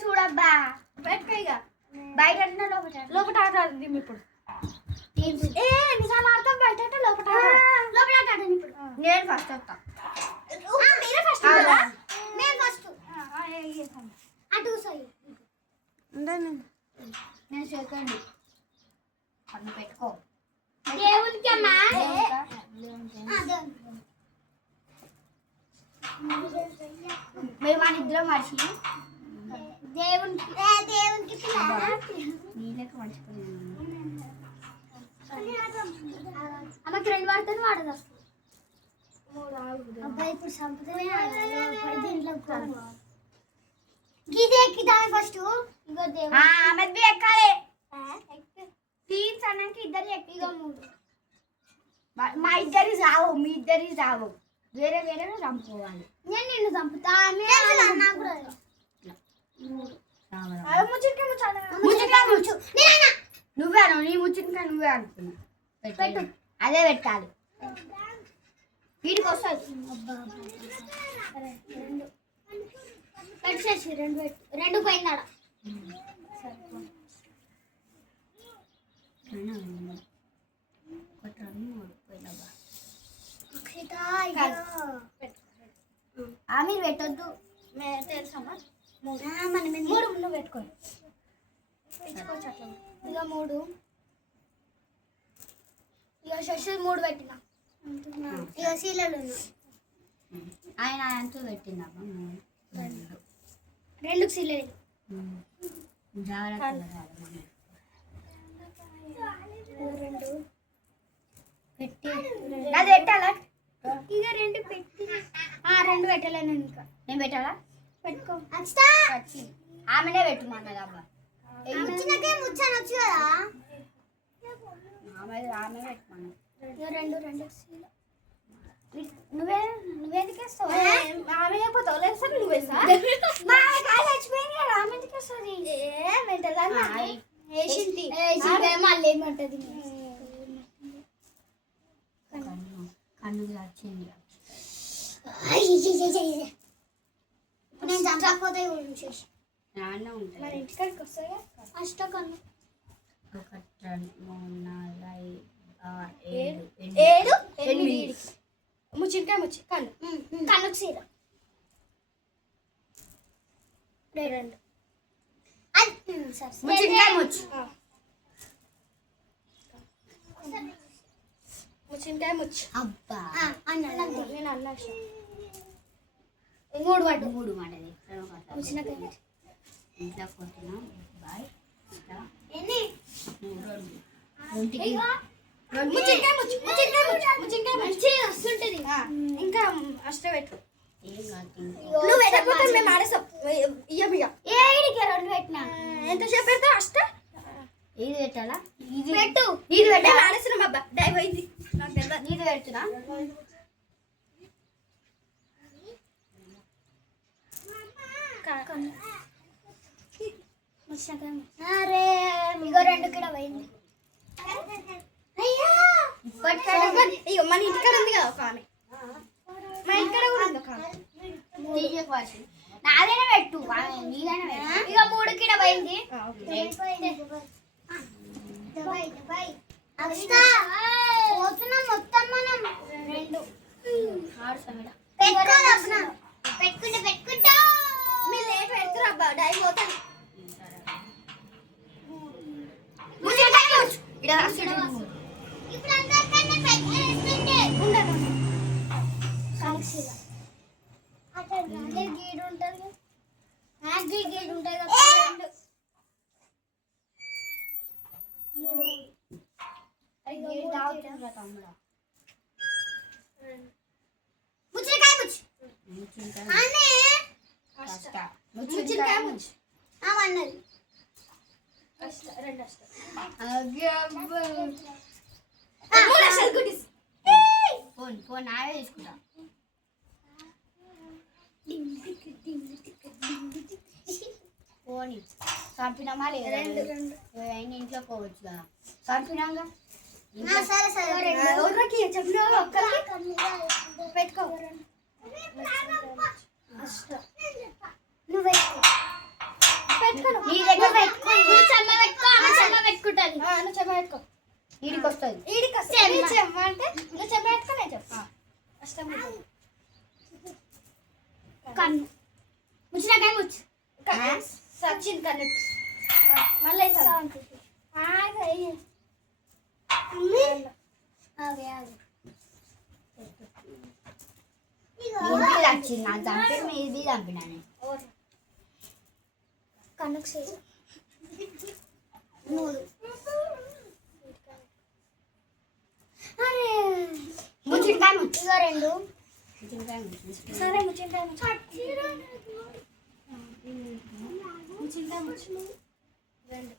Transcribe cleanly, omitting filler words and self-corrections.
చూడబ్బా పెట్టుకో ఇక బయట లోపల ఆట ఇప్పుడు నిజాలు ఆడతాం బయట లోపల ఇప్పుడు నేను ఫస్ట్ వస్తా మీరే ఫస్ట్ నేను ఫస్ట్ అటు నేను సెకండ్ కన్ను పెట్టుకో దేవునికి అమ్మా మేము మన ఇద్దరం మనిషి దేవునికి నీళ్ళకి మర్చిపోయాను అమ్మకి 2 వాడితే వాడదు అబ్బాయి ఇప్పుడు సంపదనే గీదే ఎక్కిదా ఫస్ట్ ఇగో దేవుడు ఆమెది ఎక్కాలి తీన్స్ అన్నాక ఇద్దరు ఎక్కిగా 3 మా ఇద్దరి రావు మీ ఇద్దరి రావు వేరే వేరే చంపుకోవాలి నేను నిన్ను చంపుతా నువ్వే నీ ముచ్చటికాయ నువ్వే అనుకున్నా పెట్టు అదే పెట్టాలి వీడికి వస్తుంది పెట్టేసి 2 పోయిందాడ మీరు పెట్టొద్దు తెలుసమ్మా 3 నువ్వు పెట్టుకోండి పెట్టుకోవచ్చు అట్లా ఇక 3 ఇక శశి 3 పెట్టినా ఇక శీలలు ఆయన ఎంతో పెట్టిందా 2 శీలలు పెట్టి అది పెట్టాలా ఇక 2 పెట్టి 2 పెట్టలేను ఇంకా నేను పెట్టాలా పెట్టుకో ఆమెనే పెట్టుమన్నది అబ్బా ముచ్చనొచ్చు కదా ఆమె పెట్టుమన్నా 2 నువ్వెందుకు వేస్తావు ఆమె అయిపోతావు లేదు సార్ నువ్వు వేస్తా చచ్చిపోయింది కదా ఆమె ఎందుకు వస్తుంది మళ్ళీ ఏమంటది కన్ను వచ్చింది నేను చంపకపోతే మరి ఇంటికాడికి వస్తాయి ఫస్ట్ కన్ను 1 2 3 4 5 6 7 ముచ్చికాయ ముచ్చి కన్ను కన్నుకు సీర 2 ముచ్చికాయ ముచ్చి ముచ్చికాయ ముచ్చి అబ్బా అన్న నేను అన్నా 3 పడ్డు 3 పడ్డది ముచ్చికాయ ఇంట్లో కొట్టినా బాయ్ ఎన్ని 2 ఇంకా అష్ట పెట్టు నువ్వు పెట్టకపోతే మేము ఆడేస్తాం పెట్టినా ఎంతసేపు పెడతావు అష్ట ఇది పెట్టాలా ఇది పెట్టు ఇది పెట్టాలి ఆడేస్తున్నాం అబ్బా డైవ్ అయింది నీది పెడుతున్నా అరే ఇగో 2 కిలో పోయింది ఇక మన ఇంటికాడ ఉంది కదా ఒక ఆమె మా ఇంటికాడ కూడా ఉంది ఒక ఆమె నాదైనా పెట్టు నీదైనా ఇక 3 కిలో పోయింది పోతున్నాం మొత్తం మనం 2 పెట్టుకుంటా మీరు లేట్ పెడతారు అబ్బా డై పోతాను ఇప్పుడు అందరికన్నా పెట్టేస్తుంటే ఉండదు అక్కడ గీడు ఉంటుంది గీడు ఉంటుంది ముచ్చికాయ ముచ్చి ముచ్చికాయ ముచ్చి అవన్నది ఫోన్ నావే తీసుకుంటా ఫోన్ పోనీ చంపినామా లేదా అయినా ఇంట్లో పోవచ్చు కదా చంపినాగా సరే సరే చెప్పిన పెట్టుకో నువ్వు పెట్టుకో నీ దగ్గర పెట్టుకో చెమ్మ పెట్టుకుంటుంది నువ్వు చెమ్మ పెట్టుకో ఈడికి వస్తుంది చెమ్మ అంటే నువ్వు చెమ్మ పెట్టుకో నేను చెప్పా అష్టం కన్ను ముచ్చినాకాయ ముచ్చు సచిన్ కన్ను మళ్ళీ వచ్చింది నాకు చంపి మీది చంపినా కన్నుకు చేసి ముచ్చికాయ ముచ్చు రెండు సరే ముచ్చింకాయ ముచ్చు రెండు